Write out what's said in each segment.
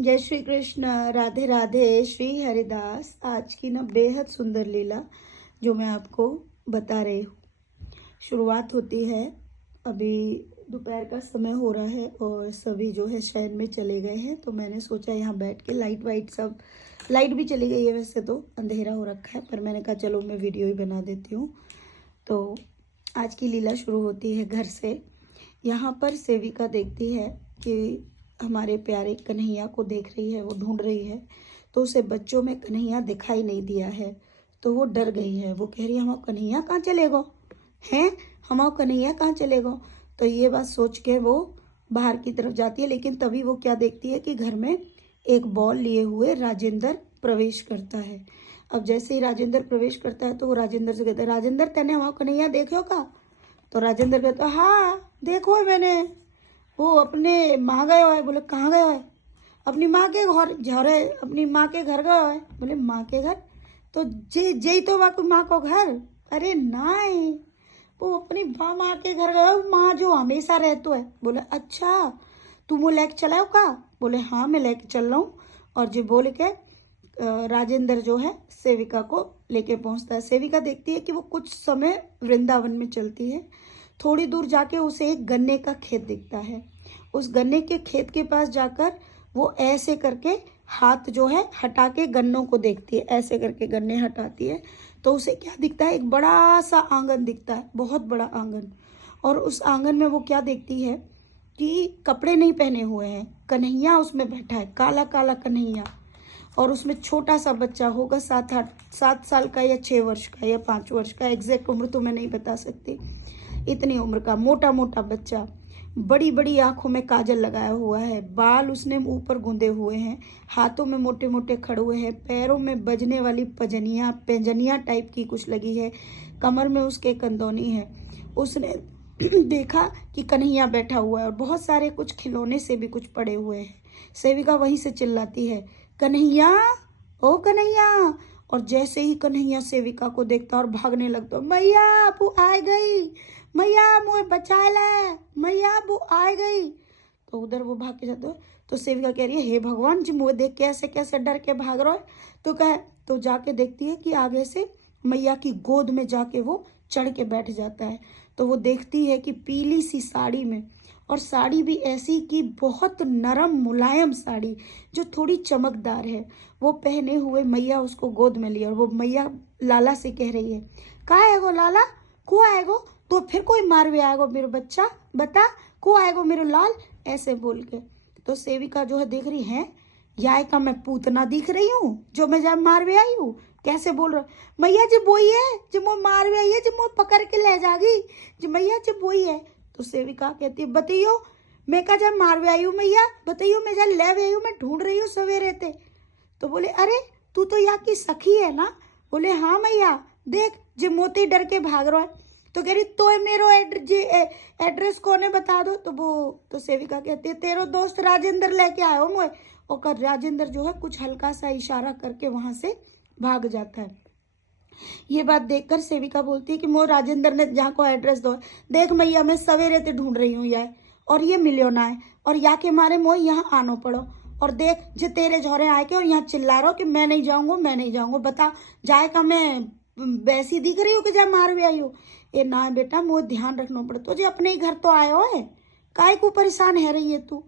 जय श्री कृष्ण। राधे राधे। श्री हरिदास। आज की ना बेहद सुंदर लीला जो मैं आपको बता रही हूँ। शुरुआत होती है, अभी दोपहर का समय हो रहा है और सभी जो है शहर में चले गए हैं, तो मैंने सोचा यहाँ बैठ के लाइट भी चली गई है, वैसे तो अंधेरा हो रखा है, पर मैंने कहा चलो मैं वीडियो ही बना देती हूँ। तो आज की लीला शुरू होती है घर से। यहाँ पर सेविका देखती है कि हमारे प्यारे कन्हैया को देख रही है, वो ढूंढ रही है, तो उसे बच्चों में कन्हैया दिखाई नहीं दिया है, तो वो डर गई है। वो कह रही है हमारा कन्हैया कहाँ चले गो हैं, हमारा कन्हैया कहाँ चले गो। तो ये बात सोच के वो बाहर की तरफ जाती है, लेकिन तभी वो क्या देखती है कि घर में एक बॉल लिए हुए राजेंद्र प्रवेश करता है। अब जैसे ही राजेंद्र प्रवेश करता है तो वो राजेंद्र से कहता है, राजेंद्र तेने हमारा कन्हैया देखो का। तो राजेंद्र कहता है हाँ देखो है मैंने, वो अपने माँ गए है। बोले कहाँ गए है? अपनी माँ के घर जा रहे, अपनी माँ के घर गए है। बोले माँ के घर? तो जे तो माँ को घर? अरे नहीं, वो अपनी माँ के घर गए, माँ जो हमेशा रहते है। बोले अच्छा, तुम वो लेके चलाओ का? बोले हाँ मैं लेके चल रहा हूँ। और जो बोल के राजेंद्र जो है सेविका को लेके पहुंचता है। सेविका देखती है कि वो कुछ समय वृंदावन में चलती है। थोड़ी दूर जाके उसे एक गन्ने का खेत दिखता है। उस गन्ने के खेत के पास जाकर वो ऐसे करके हाथ जो है हटा के गन्नों को देखती है, ऐसे करके गन्ने हटाती है, तो उसे क्या दिखता है? एक बड़ा सा आंगन दिखता है, बहुत बड़ा आंगन। और उस आंगन में वो क्या देखती है कि कपड़े नहीं पहने हुए हैं, कन्हैया उसमें बैठा है, काला काला कन्हैया। और उसमें छोटा सा बच्चा होगा, 7 साल का या 6 वर्ष का या 5 वर्ष का, एग्जैक्ट उम्र तो मैं नहीं बता सकती। इतनी उम्र का मोटा मोटा बच्चा, बड़ी बड़ी आंखों में काजल लगाया हुआ है, बाल उसने ऊपर गूंदे हुए हैं, हाथों में मोटे मोटे खड़ुए हैं, पैरों में बजने वाली पैंजनिया टाइप की कुछ लगी है, कमर में उसके कंदौनी है। उसने देखा कि कन्हैया बैठा हुआ है और बहुत सारे कुछ खिलौने से भी कुछ पड़े हुए हैं। सेविका वहीं से चिल्लाती है, कन्हैया, ओ कन्हैया। और जैसे ही कन्हैया सेविका को देखता और भागने लगता, मैया अबू आ गई, मैया मुझे बचा ले, मैया अबू आ गई। तो उधर वो भाग के जाते, तो सेविका कह रही है हे भगवान जी, मुझे देख के ऐसे कैसे डर के भाग रहा है। तो कहे, तो जाके देखती है कि आगे से मैया की गोद में जाके वो चढ़ के बैठ जाता है। तो वो देखती है कि पीली सी साड़ी में, और साड़ी भी ऐसी कि बहुत नरम मुलायम साड़ी जो थोड़ी चमकदार है, वो पहने हुए मैया उसको गोद में लिया। और वो मैया लाला से कह रही है, कहाँ है गो लाला, को आएगो? तो फिर कोई मारवे आएगो मेरे बच्चा, बता को आएगो मेरे लाल, ऐसे बोल के। तो सेविका जो है देख रही है, याय का मैं पूतना दिख रही हूँ जो मैं जब मारवे आई हूँ, कैसे बोल रहा। मैया जी बोई है जो मो मारवे आई है, जो मो पकड़ के ले जागी, जो मैया जी बोई है। तो सेविका कहती है बताइयो, मैं का जब मारवे आई हूँ मैया, बताइयो मैं जब ले आई हूँ, मैं ढूंढ रही हूँ सवेरे थे। तो बोले अरे तू तो यहाँ की सखी है ना? बोले हाँ मैया, देख जो मोती डर के भाग रहा है। तो कह रही तो मेरो एड्रेस कोने बता दो। तो वो तो सेविका कहती है तेरो दोस्त राजेंद्र लेके आयो मुझे। और राजेंद्र जो है कुछ हल्का सा इशारा करके वहां से भाग जाता है। ये बात देखकर सेविका बोलती है कि मो राजेंद्र ने जहाँ को एड्रेस दो, देख मैया मैं सवेरे से ढूंढ रही हूँ यार, और ये मिलियो ना है, और या के मारे मोह यहाँ आनो पड़ो। और देख जे तेरे झोरे आए के और यहाँ चिल्ला रहा हो कि मैं नहीं जाऊंगा, मैं नहीं जाऊंगा, बता जाए का मैं वैसी दिख रही हूँ कि जब मार भी आई हूँ? ये ना बेटा, मुझे ध्यान रखना पड़ता, तुझे अपने ही घर तो आए हो है, काय को परेशान है रही है तू,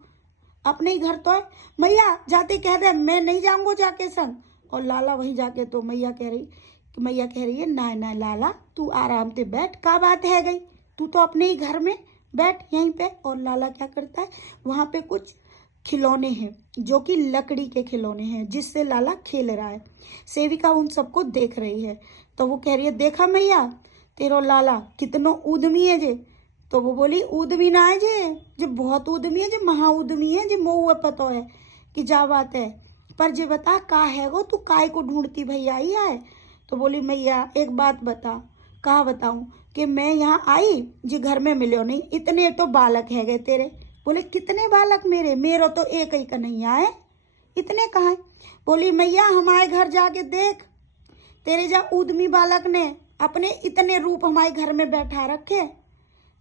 अपने ही घर तो है। मैया जाते कह दे मैं नहीं जाऊंगा जाके संग। और लाला वहीं जाके, तो मैया कह रही है ना ना लाला तू आराम से बैठ, का बात है गई, तू तो अपने ही घर में बैठ यहीं पे। और लाला क्या करता है, वहां पे कुछ खिलौने हैं जो कि लकड़ी के खिलौने हैं जिससे लाला खेल रहा है। सेविका उन सबको देख रही है, तो वो कह रही है देखा मैया तेरो लाला कितनो उद्यमी है जे। तो वो बोली उद्यमी ना है जे, जो बहुत उद्यमी है, जो महा उद्यमी है, जो मोह पता है कि जा बात है, पर जे बता का है गो, तू काय को ढूंढती भैया आई है। तो बोली मैया एक बात बता, कहा बताऊं कि मैं यहाँ आई जी घर में मिलो नहीं, इतने तो बालक है गए तेरे। बोले कितने बालक मेरे? मेरो तो एक ही कन्हैया है, इतने कहाँ है? बोली मैया हमारे घर जाके देख, तेरे जा उद्यमी बालक ने अपने इतने रूप हमारे घर में बैठा रखे,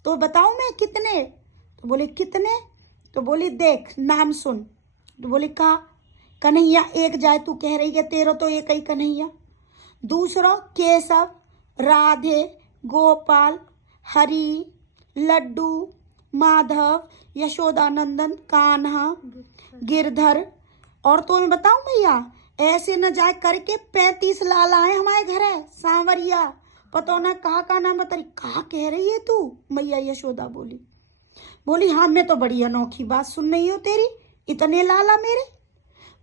तो बताऊं मैं कितने? तो बोले कितने? तो बोली देख नाम सुन। तो बोली कहा, कन्हैया एक जाए तू कह रही है, तेरो तो एक ही कन्हैया। दूसरा केशव, राधे, गोपाल, हरि, लड्डू, माधव, यशोदानंदन, कान्हा, गिरधर। और तो मैं बताऊं भैया, ऐसे न जाए करके 35 लाला है हमारे घर है, सांवरिया, पता ना कहाँ का नाम बता रही। कहाँ कह रही है तू? मैया यशोदा बोली हाँ मैं तो बड़ी अनोखी बात सुन रही हूँ तेरी, इतने लाला मेरे।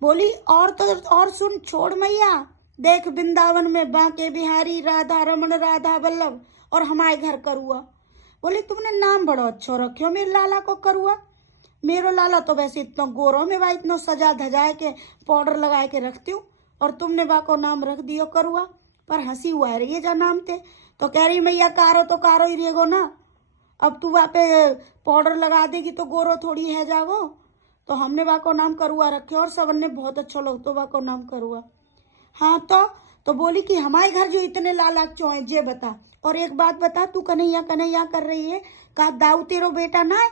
बोली और तो और सुन, छोड़ मैया, देख वृंदावन में बांके बिहारी, राधा रमन, राधा वल्लभ और हमारे घर करुआ। बोली तुमने नाम बड़ा अच्छा रखियो मेरे लाला को करुआ। मेरो लाला तो वैसे इतना गोरो में भाई, इतना सजा धजाए के पाउडर लगाए के रखती हूँ, और तुमने बा को नाम रख दियो करुआ। पर हंसी हुआ रही है जा नाम थे, तो कह रही मैया कारो तो कारो ही रहेगो ना, अब तू वहाँ पे पाउडर लगा देगी तो गोरो थोड़ी है जागो। तो हमने बा को नाम करुआ रखे और सबने बहुत अच्छा लग तो बा को नाम करुआ। हाँ तो बोली कि हमारे घर जो इतने लाला क्यों है जे बता। और एक बात बता, तू कन्हैया कन्हैया कर रही है, कहा दाऊ तेरो बेटा ना है?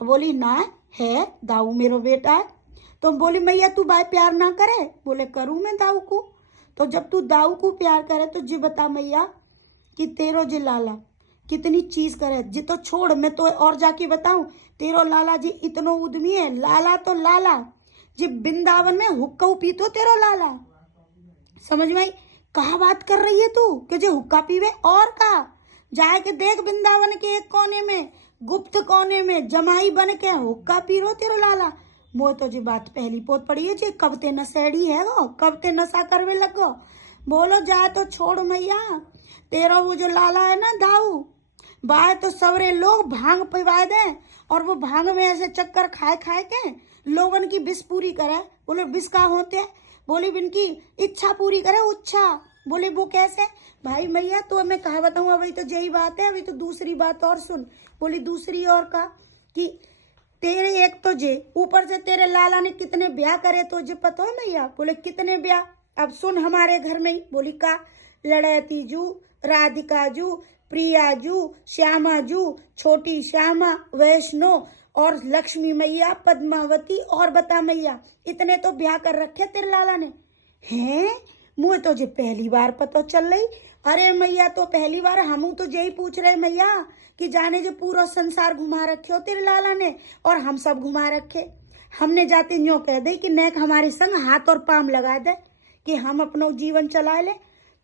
तो बोली ना है, दाऊ मेरो बेटा है। तो बोली मैया तू भाई प्यार ना करे? बोले करूँ मैं दाऊ को। तो जब तू दाऊ को प्यार करे तो जी बता मैया कि तेरो जी लाला कितनी चीज करे जी। तो छोड़, मैं तो और जाके बताऊं, तेरो लाला जी इतनो उद्यमी है, लाला तो लाला जी, वृंदावन में हुक्का पीतो तेरो लाला। समझ में आई कहा बात कर रही है तू कि जो हुक्का पीवे? और कहा जाए के देख वृंदावन के एक कोने में, गुप्त कोने में जमाई बन के हुक्का पी रो तेरो लाला। मोह तो जी बात पहली पोत पड़ी है जी, कब ते नशेड़ी है गो, कब ते नशा करवे लगो। बोलो जाए तो छोड़ मैया, तेरा वो जो लाला है ना दाऊ, बाय तो सवरे लोग भांग पिवाए दे, और वो भांग में ऐसे चक्कर खाए खाए के लोगन की विष पूरी करे। बोले विष का होते है? बोले इनकी इच्छा पूरी करे, इच्छा। बोले वो कैसे? भाई मैया तो मैं कहा बताऊँ, अभी तो यही बात है, अभी तो दूसरी बात और सुन। बोली दूसरी और का कि तेरे एक तो जे ऊपर से तेरे लाला ने कितने ब्याह करे तो जे पता है मैया? बोले कितने ब्याह? अब सुन हमारे घर में ही। बोली का? लड़ती जू, राधिका जू, प्रिया जू, श्यामा जू, छोटी श्यामा, वैष्णो और लक्ष्मी मैया, पद्मावती, और बता मैया इतने तो ब्याह कर रखे तेरे लाला ने। हैं? मुझे तो जे पहली बार पता चल रही। अरे मैया तो पहली बार हम तो यही पूछ रहे मैया कि जाने जो पूरा संसार घुमा रखे हो तेरे लाला ने, और हम सब घुमा रखे। हमने जाते यूँ कह दे कि नेक हमारे संग हाथ और पाम लगा दे कि हम अपना जीवन चला ले।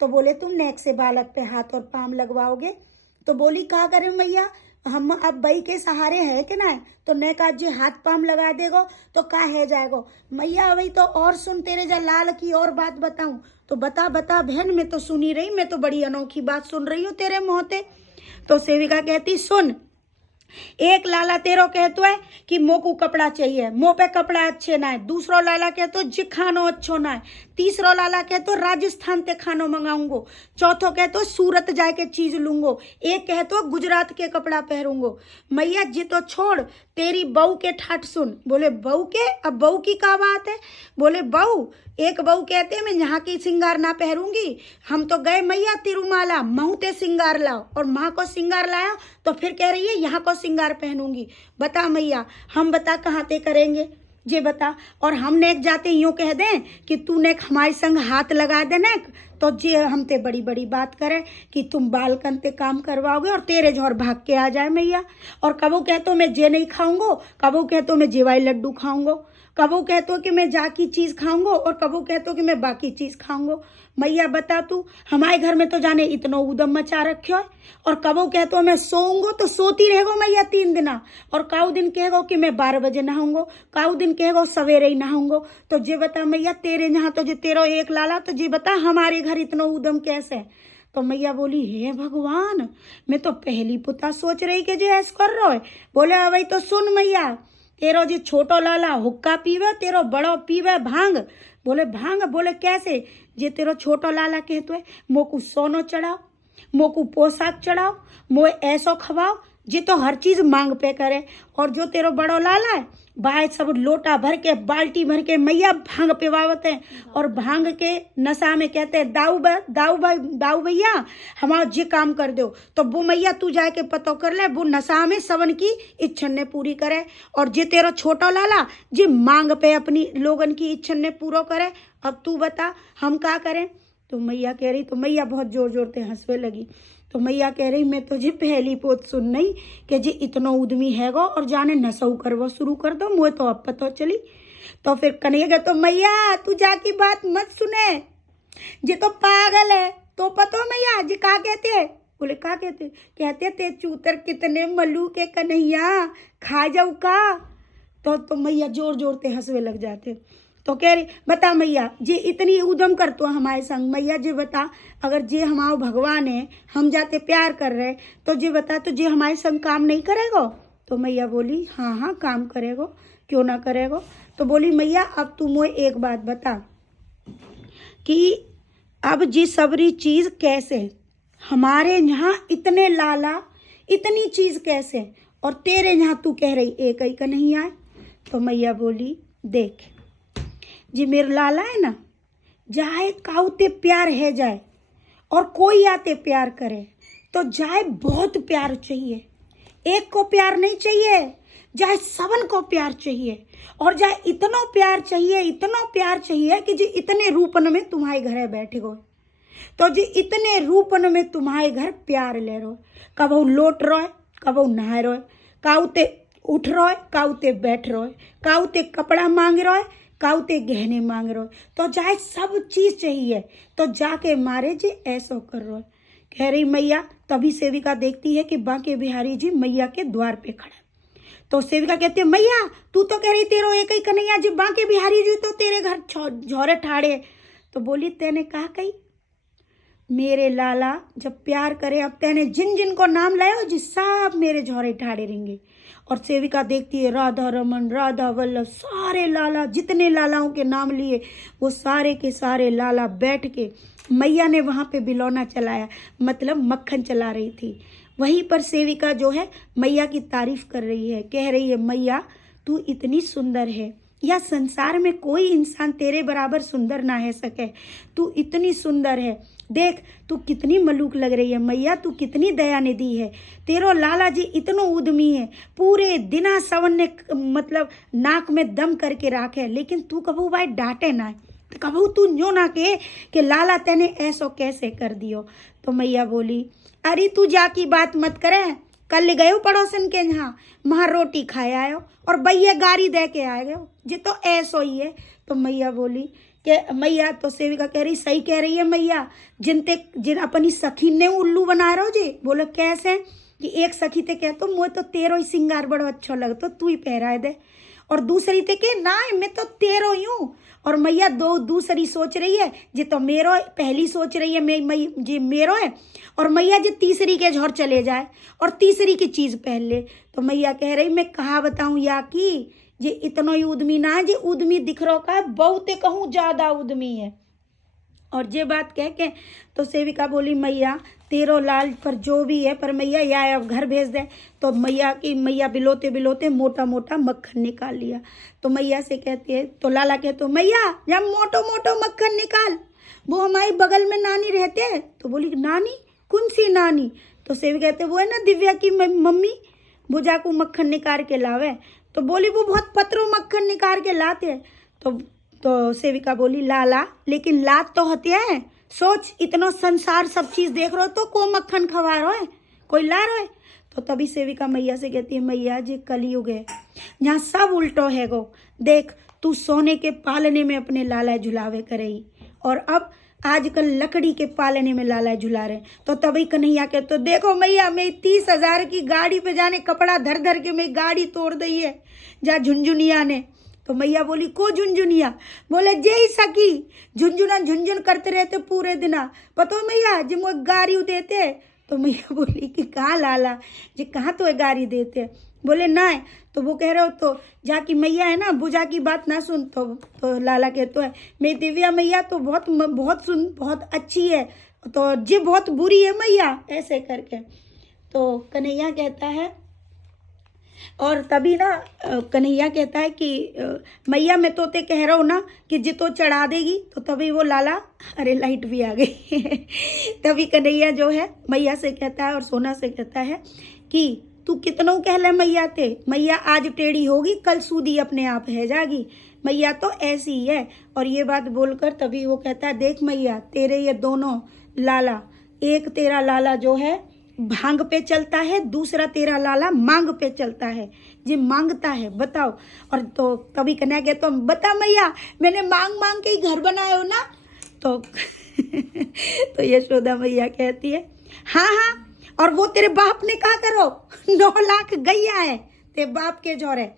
तो बोले तुम नेक से बालक पे हाथ और पाम लगवाओगे? तो बोली क्या करें मैया, हम अब बई के सहारे है कि ना? तो नेक आज जी हाथ पाम लगा देगो तो का है जाएगो मैया। वही तो और सुन, तेरे जा लाल की और बात बताऊं? तो बता बता बहन, मैं तो सुनी रही, मैं तो बड़ी अनोखी बात सुन रही हूँ तेरे मुँह ते। तो सेविका कहती सुन, एक लाला तेरो कहतो है कि मो को कपड़ा चाहिए, मो पे कपड़ा अच्छे ना है। दूसरो लाला कहतो जी खानो अच्छो ना है। तीसरो लाला कहतो राजस्थान ते खानो मंगाऊंगो। चौथो कहतो सूरत जाके चीज लूंगो। एक कहतो गुजरात के कपड़ा पहरूंगो। मैया जी तो छोड़, तेरी बहू के ठाठ सुन। बोले बहू के? अब बहू की क्या बात है? बोले बहू, एक बहू कहते मैं यहाँ की सिंगार ना पहरूंगी, हम तो गए मैया तिरुमाला, महू ते सिंगार लाओ, और माँ को सिंगार लाया तो फिर कह रही है यहाँ को सिंगार पहनूंगी। बता मैया, हम बता कहाँ ते करेंगे जे बता। और हम नेक जाते यूँ कह दें कि तू नेक हमारे संग हाथ लगा दे नेक, तो जे हम ते बड़ी बड़ी बात करें कि तुम बालकन ते काम करवाओगे और तेरे झोर भाग के आ जाए मैया। और कबू कहतो मैं जे नहीं खाऊंगो, कबू कहतो मैं जेवाई लड्डू खाऊंगो, कबू कहतो कि मैं जाकी चीज खाऊंगो, और कबू कहतो कि मैं बाकी चीज खाऊंगो। मैया बता तू, हमारे घर में तो जाने इतना उदम मचा रखे हो। और कबू कहतो मैं सोऊंगो तो सोती रहेगो मैया 3 दिना, और काऊ दिन कहेगो कि मैं 12 बजे नहाऊंगो, काऊ दिन कहेगो सवेरे ही नहाऊंगो। तो जे बता मैया, तेरे यहाँ तो जे तेरो एक लाला, तो जे बता हमारे घर इतना उदम कैसे? तो मैया बोली हे भगवान, मैं तो पहली पुता सोच रही कि जे ऐस कर रहो है। बोले अवई तो सुन मैया, तेरो जी छोटो लाला हुक्का पीवे, तेरो बड़ो पीवे भांग। बोले भांग? बोले कैसे? जे तेरो छोटो लाला कहतो है मोकू सोनो चढ़ाओ, मोकू पोशाक चढ़ाओ, मोए ऐसो खवाओ, जे तो हर चीज मांग पे करे। और जो तेरो बड़ो लाला है बाय सब लोटा भर के बाल्टी भर के मैया भांग पिवावत है। और भांग के नशा में कहते हैं दाऊ भैया हमारा जे काम कर दो। तो वो मैया तू जाके पतो कर ले, वो नशा में सबन की इच्छन ने पूरी करे। और जे तेरा छोटा लाला जे मांग पे अपनी लोगन की इच्छन ने पूरा करे। अब तू बता हम क्या करें। तो मैया कह रही, तो मैया बहुत जोर जोर से हंसवे लगी। तो मैया कह रही मैं तुझे पहली पोत सुन नहीं कि जी इतना उद्यमी हैगो और जाने नशा करवा शुरू कर दो, मुझे तो अब पता चली। तो फिर कन्हैया गए, तो मैया तू जाकी बात मत सुने, जे तो पागल है। तो पतो मैया जी का कहते हैं। बोले का कहते, कहते ते चूतर कितने मलू के कन्हैया खा जाऊ का। तो मैया जोर जोर से हंसवे लग जाते। तो कह रही बता मैया जे इतनी उदम कर तो हमारे संग, मैया जे बता अगर जे हमारा भगवान है हम जाते प्यार कर रहे तो जे बता तो जे हमारे संग काम नहीं करेगो। तो मैया बोली हाँ हाँ काम करेगो, क्यों ना करेगो। तो बोली मैया अब तू मुझे एक बात बता कि अब जी सबरी चीज कैसे, हमारे यहाँ इतने लाला इतनी चीज कैसे, और तेरे यहाँ तू कह रही एक ही का नहीं आए। तो मैया बोली देख जी मेरे लाला है ना, जाए काउते प्यार है जाए और कोई आते प्यार करे तो जाए बहुत प्यार चाहिए, एक को प्यार नहीं चाहिए, जाए सबन को प्यार चाहिए। और जाए इतना प्यार चाहिए कि जी इतने रूपन में तुम्हारे घर बैठे गो, तो जी इतने रूपन में तुम्हारे घर प्यार ले रो, कबो लोट रो कबो नहाए रो, काउते उठ रो काउते बैठ रो, काउते कपड़ा मांग रो काउते गहने मांग रो, तो जाए सब चीज चाहिए तो जाके मारे जी ऐसो कर रो। कह रही मैया, तभी सेविका देखती है कि बांके बिहारी जी मैया के द्वार पे खड़ा। तो सेविका कहती है मैया तू तो कह रही तेरो एक ही कन्हैया जी बांके बिहारी जी तो तेरे घर झोरे ठाड़े। तो बोली तेने कहा कही मेरे लाला जब प्यार करे, अब तेने जिन जिन को नाम लाया जी सब मेरे झोरे ठाड़े रहेंगे। और सेविका देखती है राधा रमन राधा वल्लभ सारे लाला, जितने लालाओं के नाम लिए वो सारे के सारे लाला बैठ के मैया ने वहां पे बिलौना चलाया, मतलब मक्खन चला रही थी। वहीं पर सेविका जो है मैया की तारीफ कर रही है, कह रही है मैया तू इतनी सुंदर है, या संसार में कोई इंसान तेरे बराबर सुंदर ना है सके, तू इतनी सुंदर है। देख तू कितनी मलूक लग रही है मैया, तू कितनी दया निधि है, तेरो लाला जी इतनो उद्यमी है, पूरे दिना सवन ने मतलब नाक में दम करके राखे, लेकिन तू कबू भाई डांटे ना, तो कबू तू न्यो ना के कि लाला तेने ऐसो कैसे कर दियो। तो मैया बोली अरे तू जाकी बात मत करे, कल गयो पड़ोसन के यहाँ वहाँ रोटी खाए आयो और भैया गाड़ी दे के आए गयो जी, तो ऐसो ही है। तो मैया बोली कि मैया, तो सेविका कह रही सही कह रही है मैया, जिन अपनी सखी ने उल्लू बना रहे हो जी। बोलो कैसे कि एक सखी ते कह तो मुझे तो तेरो ही सिंगार बड़ो अच्छा लगतो, तू ही पहराए दे, और दूसरी ते के ना मैं तो तेरो ही हूँ। और मैया दूसरी सोच रही है जी तो मेरो, पहली सोच रही है मैं जी मेरो है, और मैया जी तीसरी के झोर चले जाए और तीसरी की चीज पहन ले। तो मैया कह रही मैं कहा बताऊं या कि जी इतना ही उद्यमी ना है, जी उद्यमी दिख रहा का बहुते कहूँ ज्यादा उद्यमी है। और ये बात कह के तो सेविका बोली मैया तेरो लाल पर जो भी है, पर मैया या अब घर भेज दे। तो मैया बिलोते बिलोते मोटा मोटा मक्खन निकाल लिया। तो मैया से कहती है, तो लाला कहते मैया जब मोटो मोटो मक्खन निकाल, वो हमारे बगल में नानी रहते हैं। तो बोली नानी कौन सी नानी। तो सेविका कहते वो है ना दिव्या की मम्मी, वो जाको मक्खन निकाल के लावे। तो बोली वो बहुत पतरो मक्खन निकाल के लाते हैं। तो सेविका बोली लाला लेकिन लात तो होती है, सोच इतना संसार सब चीज देख रहे हो तो को मक्खन खवा रहे है, कोई ला रहे है। तो तभी सेविका मैया से कहती है मैया जी कलयुग है, यहाँ सब उल्टो है गो, देख तू सोने के पालने में अपने लाला झुलावे करेगी और अब आजकल लकड़ी के पालने में लाला झुला रहे। तो तभी कन्हैया के तो देखो मैया मैं 30,000 की गाड़ी पे जाने कपड़ा धर धर के मैं गाड़ी तोड़ दी है जा झुंझुनिया ने। तो मैया बोली को झुंझुनिया। बोले जय सकी झुंझुना झुंझुन करते रहते पूरे दिना, पतो मैया जी मुझे गाड़ी देते। तो मैया बोली कि कहाँ लाला जी कहाँ तो गाड़ी देते। बोले ना, तो वो कह रहे हो तो जाकी मैया है ना वो जाकी बात ना सुन। तो लाला कहते है मेरी दिव्या मैया तो बहुत अच्छी है, तो जी बहुत बुरी है मैया, ऐसे करके। तो कन्हैया कहता है और तभी ना कन्हैया कहता है कि मैया मैं तो ते कह रहा हूँ ना कि जितो चढ़ा देगी, तो तभी वो लाला, अरे लाइट भी आ गई तभी कन्हैया जो है मैया से कहता है और सोना से कहता है कि तू कितनों कह ले मैया ते, मैया आज टेढ़ी होगी कल सूदी अपने आप है जागी, मैया तो ऐसी ही है। और ये बात बोलकर तभी वो कहता है देख मैया तेरे ये दोनों लाला, एक तेरा लाला जो है भांग पे चलता है, दूसरा तेरा लाला मांग पे चलता है, जी मांगता है, बताओ। और तो तभी कन्हैया कहता तो बता मैया मैंने मांग मांग के ही घर बनाए हो ना, तो तो यशोदा मैया कहती है हाँ हाँ, और वो तेरे बाप ने कहा करो 9 लाख गैया है ते बाप के जोरे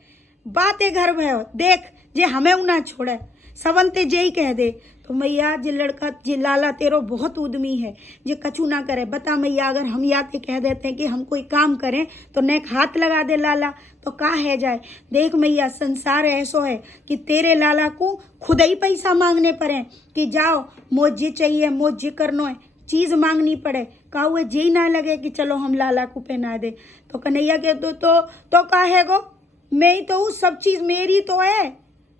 बातें घर भयो, देख जे हमें उना छोड़े सवंते जे ही कह दे। तो मैया जे लड़का जे लाला तेरो बहुत उद्यमी है, जे कछु ना करे, बता मैया अगर हम या के कह देते हैं कि हम कोई काम करें तो नेक हाथ लगा दे लाला तो का है जाए। देख मैया संसार ऐसो है कि तेरे लाला को खुद ही पैसा मांगने पड़े कि जाओ मोज जे चाहिए मोज जे करनो है चीज मांगनी पड़े, का हुए जे ना लगे कि चलो हम लाला को पहना दे। तो कन्हैया के तो का है गो, मैं ही तो हूँ, सब चीज मेरी तो है,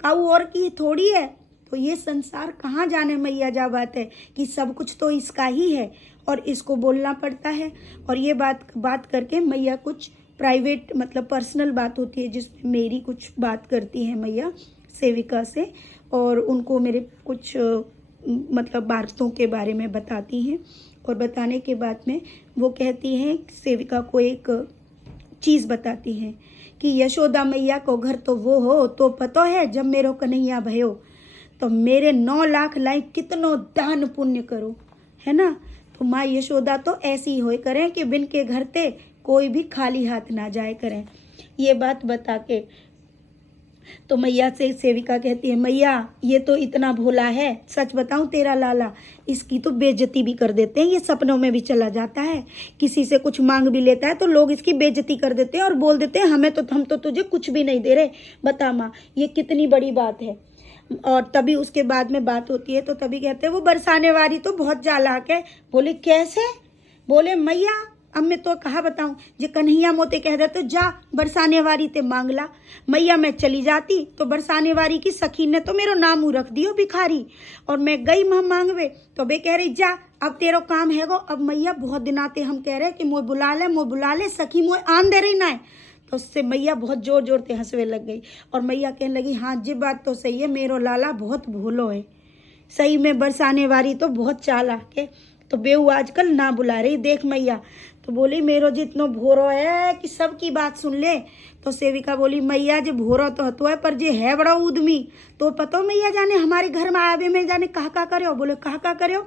काऊ और की थोड़ी है। तो ये संसार कहाँ जाने मैया जा बात है कि सब कुछ तो इसका ही है और इसको बोलना पड़ता है। और ये बात करके मैया कुछ प्राइवेट मतलब पर्सनल बात होती है जिसमें मेरी कुछ बात करती है मैया सेविका से, और उनको मेरे कुछ मतलब बातों के बारे में बताती हैं। और बताने के बाद में वो कहती हैं सेविका को एक चीज़ बताती हैं कि यशोदा मैया को घर तो वो हो तो पतो है जब मेरो कन्हैया भयो तो मेरे 9 लाख लाई कितनो दान पुण्य करो, है ना। तो माँ यशोदा तो ऐसी होए करें कि बिन के घर ते कोई भी खाली हाथ ना जाए करें। ये बात बता के तो मैया से सेविका कहती है मैया ये तो इतना भोला है, सच बताऊं तेरा लाला इसकी तो बेइज्जती भी कर देते हैं, ये सपनों में भी चला जाता है, किसी से कुछ मांग भी लेता है तो लोग इसकी बेइज्जती कर देते हैं और बोल देते हैं हम तो तुझे कुछ भी नहीं दे रहे। बता माँ ये कितनी बड़ी बात है। और तभी उसके बाद में बात होती है तो तभी कहते हैं वो बरसाने वाली तो बहुत चालाक है। बोले कैसे, बोले मैया अब मैं तो कहा बताऊं, जे कन्हैया मोते कह दे तो जा बरसाने वाली ते मांग ला। मैया मैं चली जाती तो बरसाने वाली की सखी ने तो मेरो नाम रख दियो भिखारी, और मैं गई मांगवे तो बे कह रही जा अब तेरो काम है गो। अब मैया बहुत दिन आते हम कह रहे कि मोए बुला ले सखी मोए आन दे रही ना है। तो उससे मैया बहुत जोर जोर से हंसवे लग गई और मैया कहने लगी हाँ जी बात तो सही है, मेरो लाला बहुत भोलो है, सही में बरसाने वाली तो बहुत चालाक है, तो बेऊ आजकल ना बुला रही देख मैया। तो बोली मेरो जितनो भोरो है कि सबकी बात सुन ले। तो सेविका बोली मैया जो भोरो तो हतो है पर जे है बड़ा उद्यमी तो पतो मैया जाने हमारे घर में आवे में जाने कहा करो। बोले कहा करो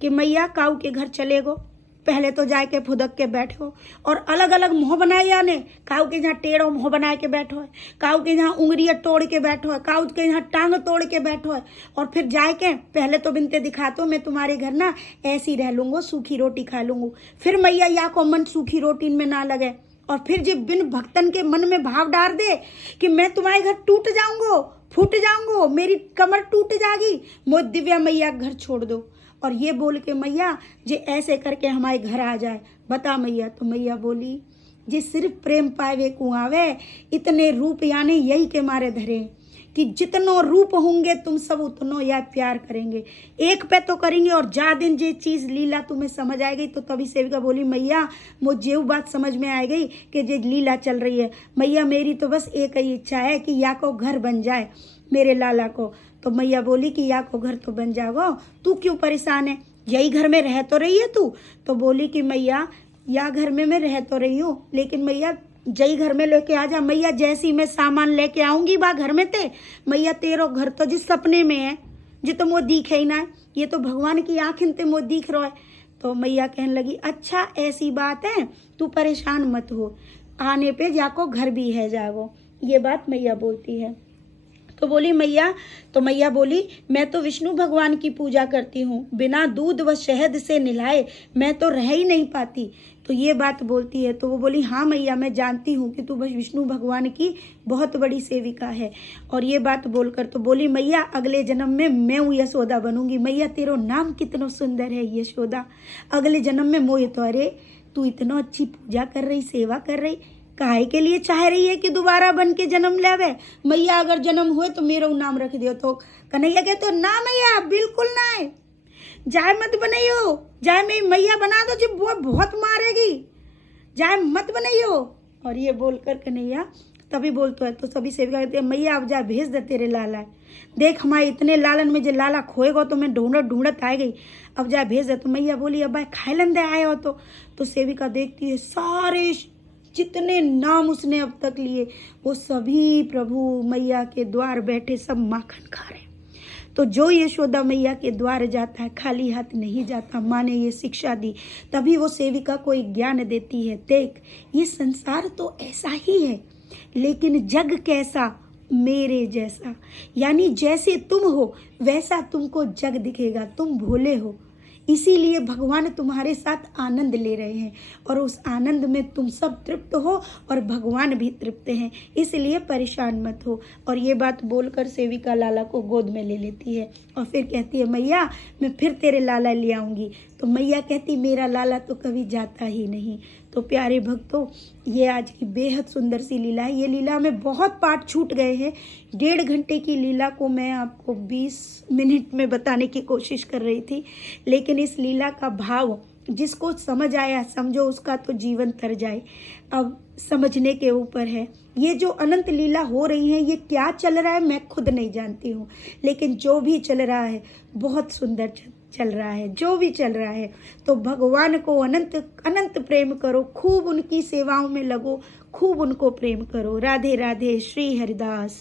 कि मैया काऊ के घर चले गो, पहले तो जाके फुदक के बैठो और अलग अलग मुँह बनाए जाने, काऊ के यहाँ टेढ़ो मुँह बना के बैठो है, काऊ के यहाँ उंगलियाँ तोड़ के बैठो है, काऊ के यहाँ टांग तोड़ के बैठो है, और फिर जाके पहले तो बिनते दिखातो मैं तुम्हारे घर ना ऐसी रह लूँगो, सूखी रोटी खा लूँगो। फिर मैया या को मन सूखी रोटी में ना लगे और फिर जब बिन भक्तन के मन में भाव डाल दे कि मैं तुम्हारे घर टूट जाऊंगो, फूट जाऊंगो, मेरी कमर टूट जाएगी, मोह दिव्या मैया घर छोड़ दो। और ये बोल के मैया जे ऐसे करके हमारे घर आ जाए, बता मैया। तो मैया बोली जे सिर्फ प्रेम पावे को आवे, इतने रूप यानी यही के मारे धरे कि जितनो रूप होंगे तुम सब उतनो या प्यार करेंगे, एक पे तो करेंगे और जा दिन जे चीज लीला तुम्हें समझ आ गई। तो तभी सेविका बोली मैया मुझे वो बात समझ में आ गई कि जे लीला चल रही है मैया, मेरी तो बस एक ही इच्छा है कि या को घर बन जाए मेरे लाला को। तो मैया बोली कि या को घर तो बन जाओ, तू क्यों परेशान है, यही घर में रह तो रही है तू। तो बोली कि मैया या घर में मैं रह तो रही हूँ लेकिन मैया जई घर में लेके आ जा। मैया जैसी मैं सामान लेके आऊंगी बा घर में ते मैया तेरो घर तो जिस सपने में है जो तो मुझे दिखे ही ना है, ये तो भगवान की आंखें ते मुझे दिख रहा है। तो मैया कहने लगी अच्छा ऐसी बात है, तू परेशान मत हो, आने पे जाको घर भी है जागो। ये बात मैया बोलती है। तो बोली मैया, तो मैया बोली मैं तो विष्णु भगवान की पूजा करती हूँ, बिना दूध व शहद से नहलाए मैं तो रह ही नहीं पाती। तो ये बात बोलती है। तो वो बोली हाँ मैया मैं जानती हूँ कि तू बस विष्णु भगवान की बहुत बड़ी सेविका है। और ये बात बोलकर तो बोली मैया अगले जन्म में मैं हूँ यशोदा बनूंगी। मैया तेरो नाम कितना सुंदर है यशोदा, अगले जन्म में मोह तो, अरे तू इतना अच्छी पूजा कर रही सेवा कर रही, काहे के लिए चाह रही है कि दोबारा बन के जन्म लेवे? मैया अगर जन्म हुए तो मेरो नाम रख दियो। तो कन्हैया कहते हो ना मैया, बिल्कुल ना है, जाए मत बनाइयो, जाए मैं मैया बना दो जी, वो बहुत मारेगी, जाए मत बनाइयो। और ये बोलकर कन्हैया तभी बोलते है तो सभी सेविका कहते हैं मैया अब जा भेज दे तेरे लाला, देख हमारे इतने लालन में जो लाला खोएगा तो मैं ढूंढत ढूंढत आ गई, अब जा भेज दे। तो मैया बोली अब भाई खाए लंदे आए हो तो सेविका देखती है सारे जितने नाम उसने अब तक लिए वो सभी प्रभु मैया के द्वार बैठे सब माखन खा रहे। तो जो यशोदा मैया के द्वार जाता है खाली हाथ नहीं जाता, माँ ने ये शिक्षा दी। तभी वो सेविका को एक ज्ञान देती है, देख ये संसार तो ऐसा ही है लेकिन जग कैसा, मेरे जैसा, यानी जैसे तुम हो वैसा तुमको जग दिखेगा, तुम भोले हो इसीलिए भगवान तुम्हारे साथ आनंद ले रहे हैं और उस आनंद में तुम सब तृप्त हो और भगवान भी तृप्त हैं, इसलिए परेशान मत हो। और ये बात बोलकर सेविका लाला को गोद में ले लेती है और फिर कहती है मैया मैं फिर तेरे लाला ले आऊँगी। तो मैया कहती मेरा लाला तो कभी जाता ही नहीं। तो प्यारे भक्तों, ये आज की बेहद सुंदर सी लीला है। ये लीला में बहुत पार्ट छूट गए हैं। 1.5 घंटे की लीला को मैं आपको 20 मिनट में बताने की कोशिश कर रही थी, लेकिन इस लीला का भाव जिसको समझ आया समझो उसका तो जीवन तर जाए। अब समझने के ऊपर है। ये जो अनंत लीला हो रही है ये क्या चल रहा है मैं खुद नहीं जानती हूँ, लेकिन जो भी चल रहा है बहुत सुंदर चल रहा है। जो भी चल रहा है तो भगवान को अनंत अनंत प्रेम करो, खूब उनकी सेवाओं में लगो, खूब उनको प्रेम करो। राधे राधे। श्री हरिदास।